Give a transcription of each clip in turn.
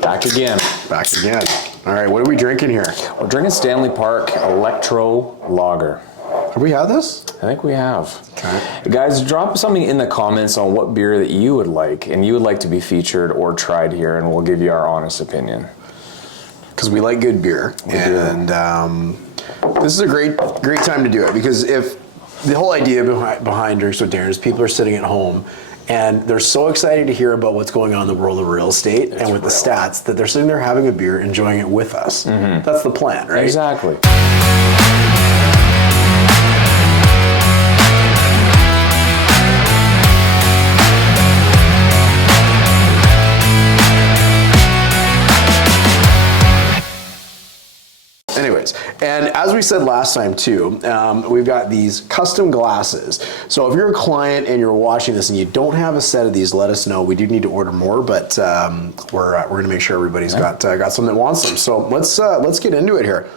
Back again. Back again. All right, what are we drinking here? We're drinking Stanley Park Electro Lager. Have we had this? I think we have. Okay. Guys, drop something in the comments on what beer that you would like and you would like to be featured or tried here, and we'll give you our honest opinion. Because we like good beer, and this is a great time to do it, because if the whole idea behind Drinks with Darren is people are sitting at home and they're so excited to hear about what's going on in the world of real estate and with the stats that they're sitting there having a beer, enjoying it with us. Mm-hmm. That's the plan, right? Exactly. Anyways, and as we said last time too, we've got these custom glasses. So if you're a client and you're watching this and you don't have a set of these, let us know. We do need to order more, but we're going to make sure everybody's got someone that wants them. So let's get into it here.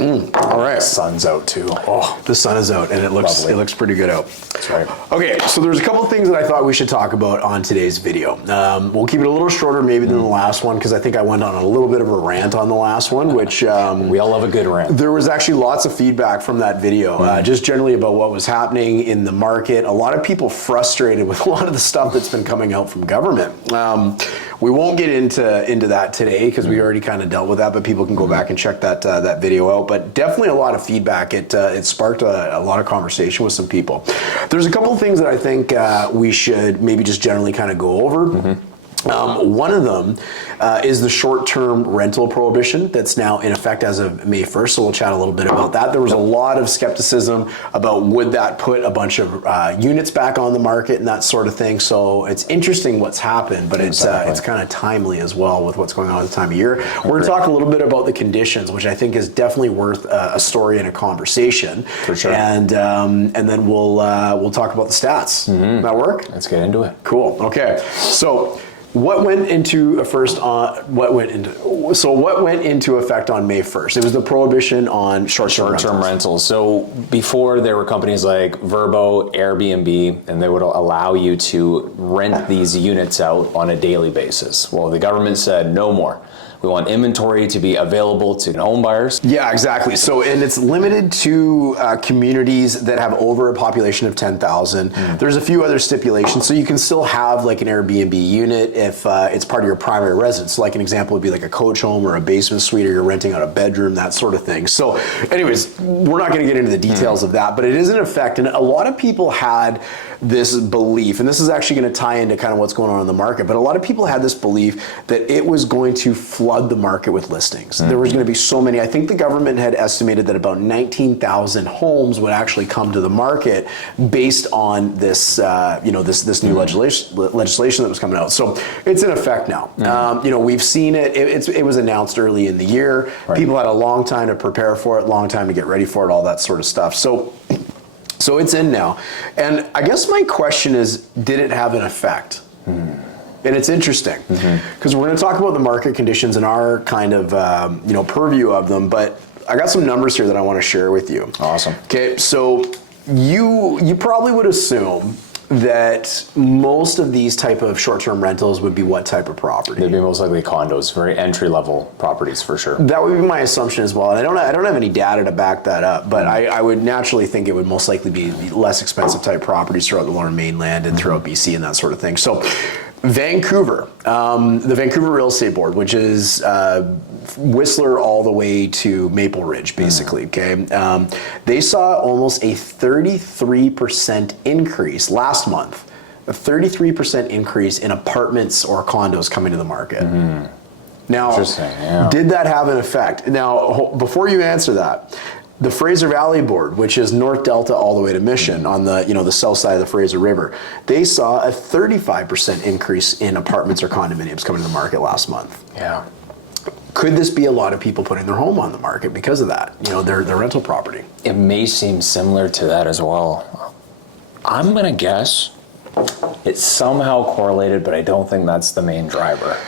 All right. Sun's out too. Oh, the sun is out, and it looks pretty good out. That's right. Okay, so there's a couple of things that I thought we should talk about on today's video. We'll keep it a little shorter maybe than the last one, because I think I went on a little bit of a rant on the last one, which... we all love a good rant. There was actually lots of feedback from that video, just generally about what was happening in the market. A lot of people frustrated with a lot of the stuff that's been coming out from government. We won't get into that today, because we already kind of dealt with that, but people can go back and check that video out. But definitely a lot of feedback. It sparked a lot of conversation with some people. There's a couple of things that I think we should maybe just generally kind of go over. Mm-hmm. One of them is the short-term rental prohibition that's now in effect as of May 1st, so we'll chat a little bit about that. There was a lot of skepticism about would that put a bunch of units back on the market and that sort of thing, so it's interesting what's happened, but it's kind of timely as well with what's going on at the time of year. We're going to talk a little bit about the conditions, which I think is definitely worth a story and a conversation. For sure. And then we'll talk about the stats. Mm-hmm. That work? Let's get into it. Cool. Okay. So what went into effect on May 1st? It was the prohibition on short-term rentals. So before, there were companies like Vrbo, Airbnb, and they would allow you to rent these units out on a daily basis. Well, the government said no more. We want inventory to be available to home buyers. Yeah, exactly. So, and it's limited to communities that have over a population of 10,000. Mm. There's a few other stipulations. So you can still have like an Airbnb unit if it's part of your primary residence. So like an example would be like a coach home or a basement suite, or you're renting out a bedroom, that sort of thing. So anyways, we're not going to get into the details of that, but it is in effect. And a lot of people had this belief, and this is actually going to tie into kind of what's going on in the market, but a lot of people had this belief that it was going to flood the market with listings. Mm-hmm. There was going to be so many. I think the government had estimated that about 19,000 homes would actually come to the market based on this, this new legislation that was coming out. So it's in effect now. Mm-hmm. We've seen it. It was announced early in the year. Right. People had a long time to prepare for it, long time to get ready for it, all that sort of stuff. So it's in now. And I guess my question is, did it have an effect? Mm. And it's interesting, because we're going to talk about the market conditions and our kind of purview of them, but I got some numbers here that I want to share with you. Awesome. Okay, so you probably would assume that most of these type of short-term rentals would be what type of property? They'd be most likely condos, very entry-level properties for sure. That would be my assumption as well. And I don't have any data to back that up, but I would naturally think it would most likely be less expensive type properties throughout the Lower Mainland and throughout BC and that sort of thing. So Vancouver, the Vancouver Real Estate Board, which is Whistler all the way to Maple Ridge, basically, okay? They saw almost a 33% increase last month, a 33% increase in apartments or condos coming to the market. Mm-hmm. Now, did that have an effect? Now, before you answer that, the Fraser Valley Board, which is North Delta all the way to Mission on the south side of the Fraser River, they saw a 35% increase in apartments or condominiums coming to the market last month. Yeah. Could this be a lot of people putting their home on the market because of that, their rental property? It may seem similar to that as well. I'm going to guess it's somehow correlated, but I don't think that's the main driver.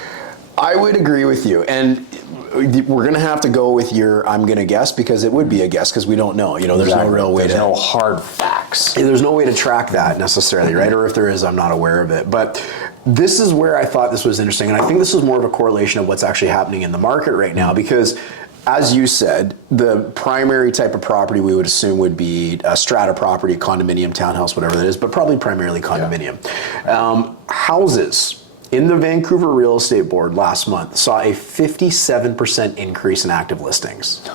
I would agree with you. And we're going to have to go with your I'm going to guess, because it would be a guess, because we don't know. There's no real way There's no hard facts. There's no way to track that necessarily, right? Or if there is, I'm not aware of it. But this is where I thought this was interesting, and I think this is more of a correlation of what's actually happening in the market right now, because as you said, the primary type of property we would assume would be a strata property, condominium, townhouse, whatever that is, but probably primarily condominium. Houses in the Vancouver Real Estate Board last month saw a 57% increase in active listings.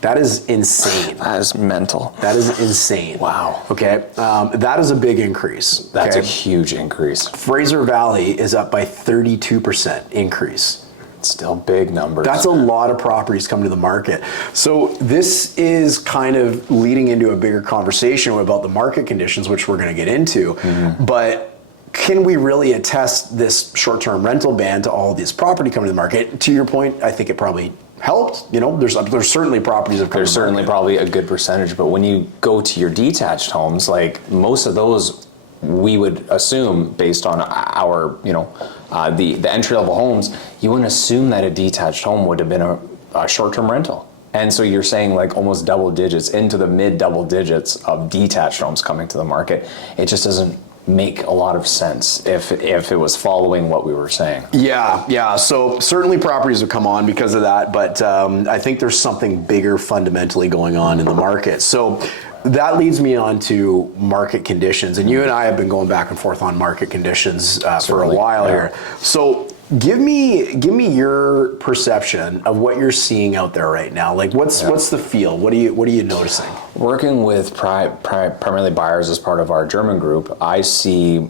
That is insane. That is mental. That is insane. Wow. Okay, that is a big increase. That's okay? a huge increase. Fraser Valley is up by 32% increase. Still big numbers. That's a lot of properties coming to the market. So this is kind of leading into a bigger conversation about the market conditions, which we're going to get into. But can we really attest this short-term rental ban to all this property coming to the market? To your point, I think it probably helped. You know, there's certainly properties that have come There's to the certainly market. probably a good percentage, but when you go to your detached homes, like most of those, we would assume based on our, the entry level homes, you wouldn't assume that a detached home would have been a short-term rental. And so you're saying like almost double digits into the mid double digits of detached homes coming to the market. It just doesn't make a lot of sense if it was following what we were saying. Yeah. So certainly properties have come on because of that, but I think there's something bigger fundamentally going on in the market. So that leads me on to market conditions, and you and I have been going back and forth on market conditions for a Certainly, while yeah. here. So give me your perception of what you're seeing out there right now. Like what's the feel? What are you noticing? Working with primarily buyers as part of our German group, I see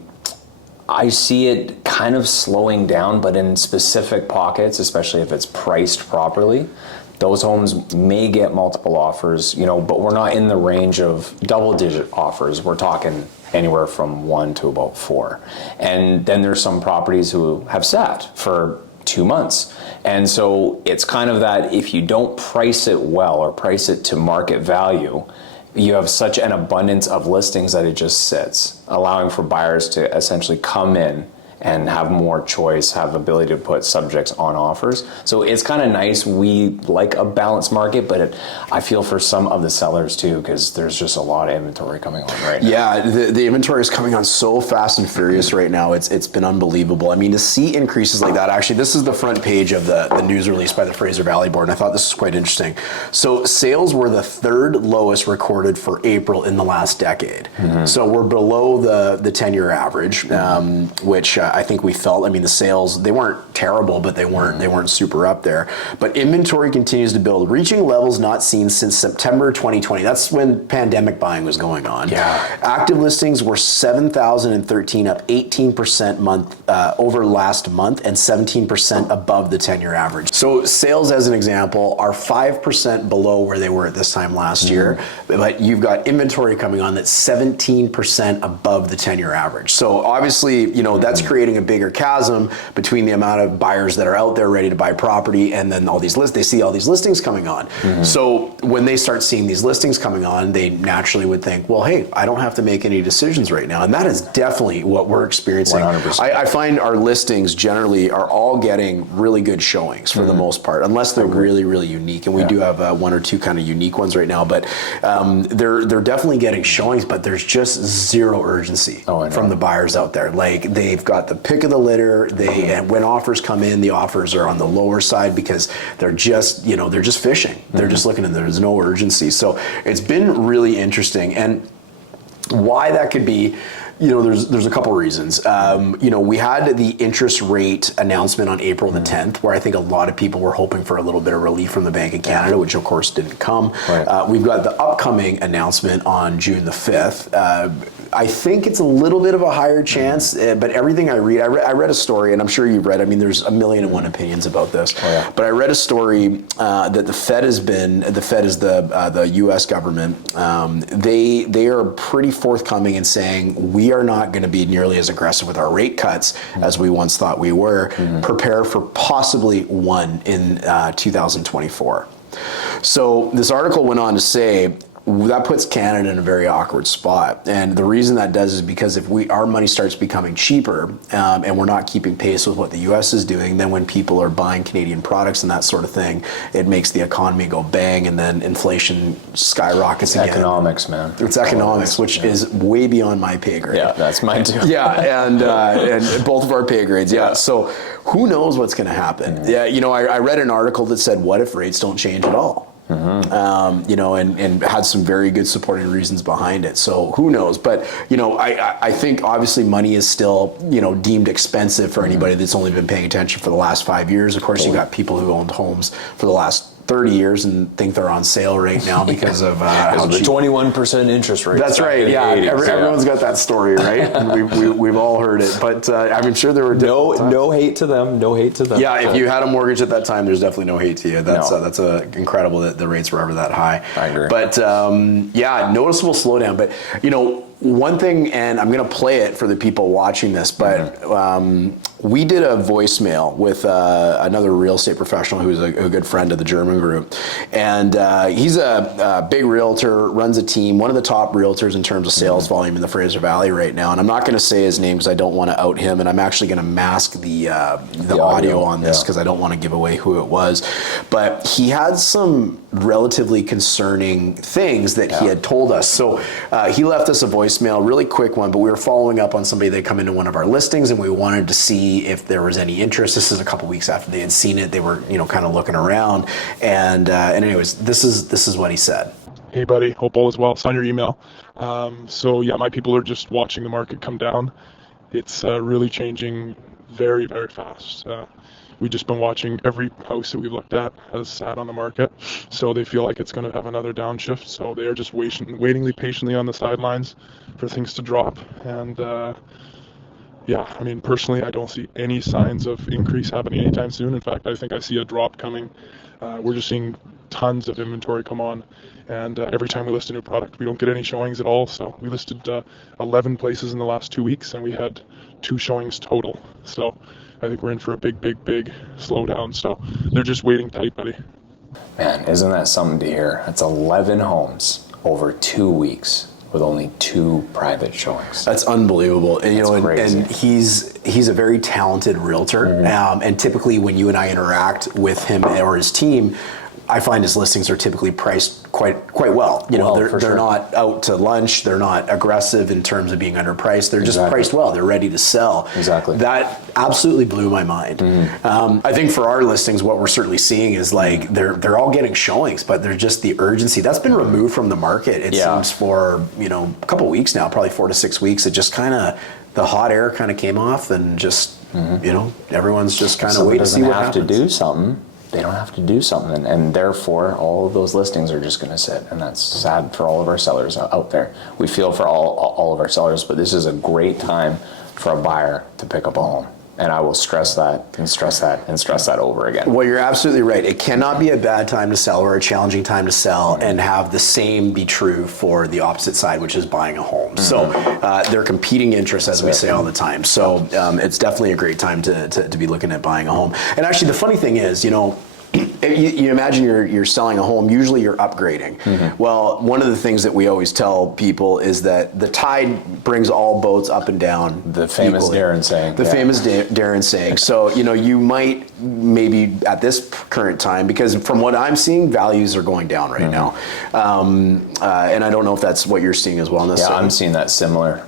it kind of slowing down, but in specific pockets, especially if it's priced properly. Those homes may get multiple offers, but we're not in the range of double-digit offers. We're talking anywhere from 1 to about 4. And then there's some properties who have sat for 2 months. And so it's kind of that if you don't price it well or price it to market value, you have such an abundance of listings that it just sits, allowing for buyers to essentially come in and have more choice, have ability to put subjects on offers. So it's kind of nice. We like a balanced market, but I feel for some of the sellers too, because there's just a lot of inventory coming on right now. Yeah, the inventory is coming on so fast and furious right now. It's been unbelievable. I mean, to see increases like that, actually, this is the front page of the news release by the Fraser Valley Board, and I thought this was quite interesting. So sales were the third lowest recorded for April in the last decade. So we're below the 10-year average, which I think we felt. I mean, the sales, they weren't terrible, but they weren't super up there. But inventory continues to build, reaching levels not seen since September 2020. That's when pandemic buying was going on. Yeah. Active listings were 7,013, up 18% over last month, and 17% above the 10-year average. So sales, as an example, are 5% below where they were at this time last year, but you've got inventory coming on that's 17% above the 10-year average. So obviously, that's creating a bigger chasm between the amount of buyers that are out there ready to buy property and then they see all these listings coming on. So when they start seeing these listings coming on, they naturally would think, well, hey, I don't have to make any decisions right now. And that is definitely what we're experiencing. 100%. I find our listings generally are all getting really good showings for the most part, unless they're really, really unique. And we do have 1 or 2 kind of unique ones right now, but they're definitely getting showings, but there's just zero urgency from the buyers out there. Like they've got the pick of the litter. And when offers come in, the offers are on the lower side because they're just fishing. They're just looking, and there's no urgency. So it's been really interesting, and why that could be. There's a couple reasons. We had the interest rate announcement on April the 10th, where I think a lot of people were hoping for a little bit of relief from the Bank of Canada, which of course didn't come. Right. We've got the upcoming announcement on June the 5th. I think it's a little bit of a higher chance, but everything I read a story, and I'm sure you've read, I mean, there's 1,000,001 opinions about this, but I read a story that the Fed is the U.S. government, they are pretty forthcoming in saying, we are not going to be nearly as aggressive with our rate cuts as we once thought we were. Prepare for possibly one in 2024. So this article went on to say, that puts Canada in a very awkward spot. And the reason that does is because if our money starts becoming cheaper and we're not keeping pace with what the US is doing, then when people are buying Canadian products and that sort of thing, it makes the economy go bang, and then inflation skyrockets again. Economics, man. It's economics, which is way beyond my pay grade. Yeah, that's mine too. Yeah, and both of our pay grades. Yeah, so who knows what's going to happen? Yeah, I read an article that said, what if rates don't change at all? And had some very good supporting reasons behind it. So who knows? But, I think obviously money is still, deemed expensive for anybody that's only been paying attention for the last 5 years. Of course, you got people who owned homes for the last 30 years and think they're on sale right now because of how the cheap. 21% interest rate. That's right. Yeah, everyone's got that story, right? And we've all heard it. But I'm sure there were no hate to them. No hate to them. Yeah, if you had a mortgage at that time, there's definitely no hate to you. That's incredible that the rates were ever that high. I agree. But noticeable slowdown. But one thing, and I'm going to play it for the people watching this, but we did a voicemail with another real estate professional who's a good friend of the German group. And he's a big realtor, runs a team, one of the top realtors in terms of sales volume in the Fraser Valley right now. And I'm not going to say his name because I don't want to out him. And I'm actually going to mask the audio on this because I don't want to give away who it was. But he had some relatively concerning things that he had told us. So he left us a voicemail, really quick one, but we were following up on somebody that come into one of our listings, and we wanted to see if there was any interest. This is a couple weeks after they had seen it. They were, kind of looking around, and anyways, this is what he said. Hey buddy, hope all is well. Saw your email. My people are just watching the market come down. It's really changing very, very fast. We've just been watching every house that we've looked at has sat on the market, so they feel like it's going to have another downshift. So they are just waiting patiently on the sidelines for things to drop. And personally, I don't see any signs of increase happening anytime soon. In fact, I think I see a drop coming. We're just seeing tons of inventory come on, and every time we list a new product, we don't get any showings at all. So we listed 11 places in the last 2 weeks, and we had 2 showings total. So I think we're in for a big slowdown. So they're just waiting tight, buddy. Man, isn't that something to hear? That's 11 homes over 2 weeks with only 2 private showings. That's unbelievable. And crazy. and he's a very talented realtor. And typically when you and I interact with him or his team, I find his listings are typically priced quite well. They're not out to lunch. They're not aggressive in terms of being underpriced. They're just priced well. They're ready to sell. Exactly. That absolutely blew my mind. I think for our listings, what we're certainly seeing is like they're all getting showings, but they're just the urgency that's been removed from the market. It seems for a couple weeks now, probably 4 to 6 weeks. It just kind of the hot air kind of came off, and just everyone's just kind of waiting to see what happens. To do something. They don't have to do something, and therefore all of those listings are just going to sit, and that's sad for all of our sellers out there. We feel for all of our sellers, but this is a great time for a buyer to pick up a home. And I will stress that and stress that and stress that over again. Well, you're absolutely right. It cannot be a bad time to sell or a challenging time to sell and have the same be true for the opposite side, which is buying a home. So they're competing interests, as we say all the time. So it's definitely a great time to be looking at buying a home. And actually, the funny thing is, you imagine you're selling a home, usually you're upgrading. Well, one of the things that we always tell people is that the tide brings all boats up and down. The famous equally. Darren saying. Famous Darren saying. So, you might maybe at this current time, because from what I'm seeing, values are going down right now. And I don't know if that's what you're seeing as well. Yeah, I'm seeing that similar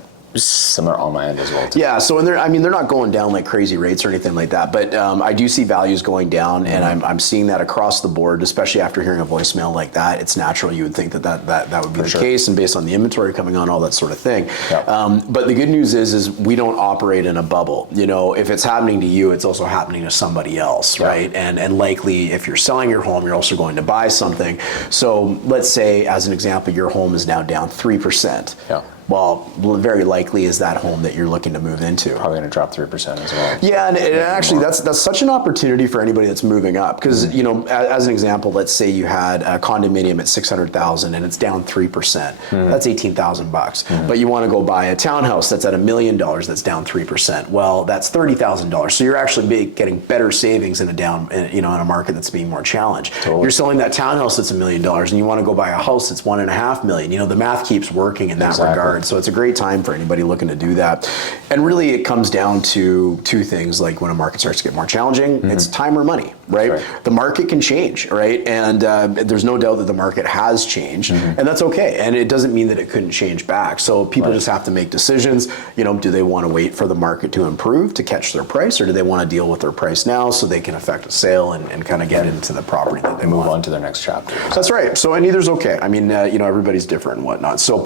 on my end as well too. Yeah, so they're not going down like crazy rates or anything like that, but I do see values going down, and I'm seeing that across the board, especially after hearing a voicemail like that. It's natural you would think that would be the case, and based on the inventory coming on, all that sort of thing. But the good news is we don't operate in a bubble. If it's happening to you, it's also happening to somebody else, right? And likely if you're selling your home, you're also going to buy something. So let's say, as an example, your home is now down 3%. well, very likely is that home that you're looking to move into. Probably going to drop 3% as well. Yeah, and actually that's such an opportunity for anybody that's moving up, because you know, as an example, let's say you had a condominium at 600,000 and it's down 3%. That's $18,000. But you want to go buy a townhouse that's at $1 million that's down 3%. Well, that's $30,000. So you're actually getting better savings in in a market that's being more challenged. Totally. You're selling that townhouse that's $1 million and you want to go buy a house that's $1.5 million. You know, the math keeps working in that regard. So it's a great time for anybody looking to do that. And really it comes down to two things. Like when a market starts to get more challenging, it's time or money, right? The market can change, right? And there's no doubt that the market has changed, and that's okay. And it doesn't mean that it couldn't change back. So people just have to make decisions. You know, do they want to wait for the market to improve to catch their price, or do they want to deal with their price now so they can affect a sale and kind of get into the property that they move want on to their next chapter? That's right. So, and either's okay. I mean, you know, everybody's different and whatnot. So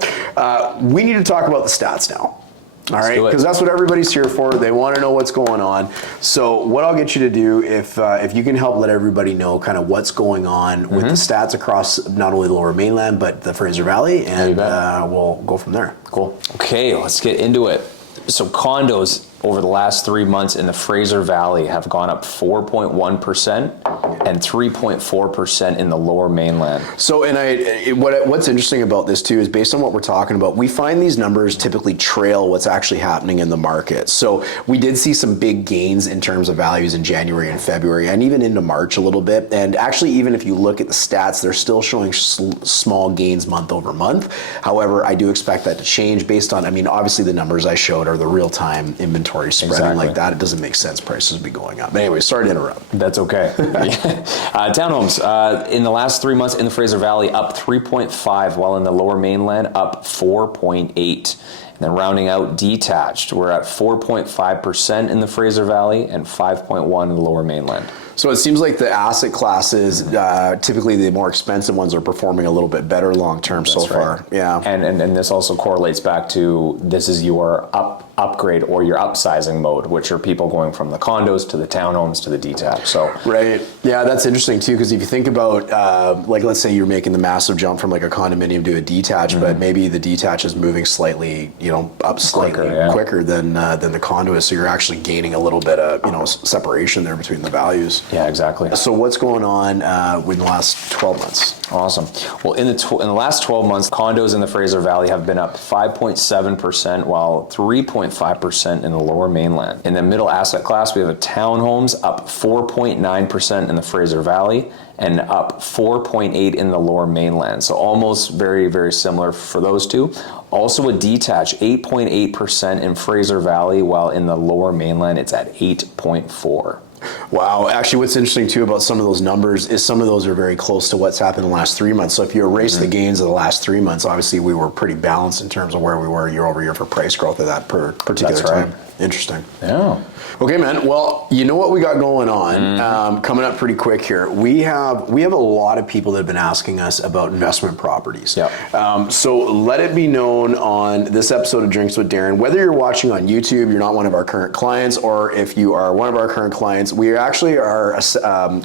we need to talk about the stats now. All right, because that's what everybody's here for. They want to know what's going on. So what I'll get you to do, if you can help let everybody know kind of what's going on with the stats across not only the Lower Mainland, but the Fraser Valley, and we'll go from there. Cool. Okay, let's get into it. So condos over the last 3 months in the Fraser Valley have gone up 4.1% and 3.4% in the Lower Mainland. So, and what's interesting about this too is based on what we're talking about, we find these numbers typically trail what's actually happening in the market. So we did see some big gains in terms of values in January and February, and even into March a little bit. And actually, even if you look at the stats, they're still showing small gains month over month. However, I do expect that to change based on, I mean, obviously the numbers I showed are the real-time inventory spreading like that. It doesn't make sense. Prices would be going up. But anyway, sorry to interrupt. That's okay. Townhomes in the last 3 months in the Fraser Valley up 3.5, while in the Lower Mainland up 4.8. And then rounding out detached, we're at 4.5% in the Fraser Valley and 5.1 in the Lower Mainland. So it seems like the asset classes, typically the more expensive ones, are performing a little bit better long term so far. Yeah. And this also correlates back to this is your upgrade or your upsizing mode, which are people going from the condos to the townhomes to the detached. So right. Yeah, that's interesting too, because if you think about like, let's say you're making the massive jump from like a condominium to a detached, but maybe the detached is moving slightly, you know, up slightly quicker than the condo is. So you're actually gaining a little bit of, you know, separation there between the values. Yeah, exactly. So what's going on in the last 12 months? Awesome. Well, in the last 12 months, condos in the Fraser Valley have been up 5.7%, while 3.5% in the Lower Mainland. In the middle asset class, we have townhomes up 4.9% in the Fraser Valley and up 4.8 in the Lower Mainland. So almost very, very similar for those two. Also a detached, 8.8% in Fraser Valley, while in the Lower Mainland, it's at 8.4. Wow. Actually, what's interesting too about some of those numbers is some of those are very close to what's happened in the last 3 months. So if you erase the gains of the last 3 months, obviously we were pretty balanced in terms of where we were year over year for price growth at that particular time. Interesting. Yeah. Okay, man. Well, you know what we got going on coming up pretty quick here. We have a lot of people that have been asking us about investment properties. Yep. So let it be known on this episode of Drinks with Darren, whether you're watching on YouTube, you're not one of our current clients, or if you are one of our current clients, we actually are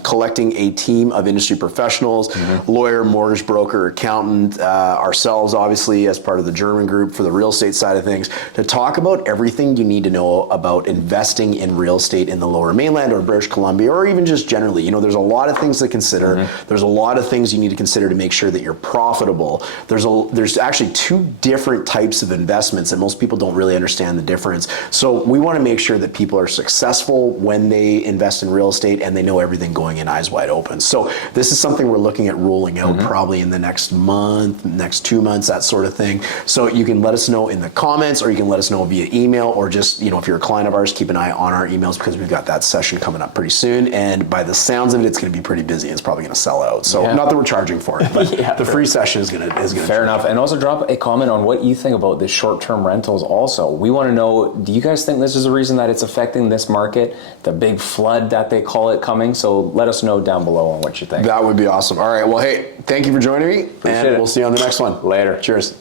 collecting a team of industry professionals, lawyer, mortgage broker, accountant, ourselves, obviously, as part of the German group for the real estate side of things, to talk about everything you need to know about investing in real estate in the Lower Mainland or British Columbia, or even just generally. You know, there's a lot of things to consider. There's a lot of things you need to consider to make sure that you're profitable. There's actually two different types of investments that most people don't really understand the difference. So we want to make sure that people are successful when they invest in real estate and they know everything going in eyes wide open. So this is something we're looking at rolling out probably in the next month, next 2 months, that sort of thing. So you can let us know in the comments, or you can let us know via email, or just, you know, if you're a client of ours, keep an eye on our emails, because we've got that session coming up pretty soon. And by the sounds of it, it's going to be pretty busy. It's probably going to sell out. So not that we're charging for it, but the free session is going to Fair enough. And also drop a comment on what you think about the short-term rentals also. We want to know, do you guys think this is the reason that it's affecting this market, the big flood that they call it coming? So let us know down below on what you think. That would be awesome. All right. Well, hey, thank you for joining me. Appreciate it. We'll see you on the next one. Later. Cheers.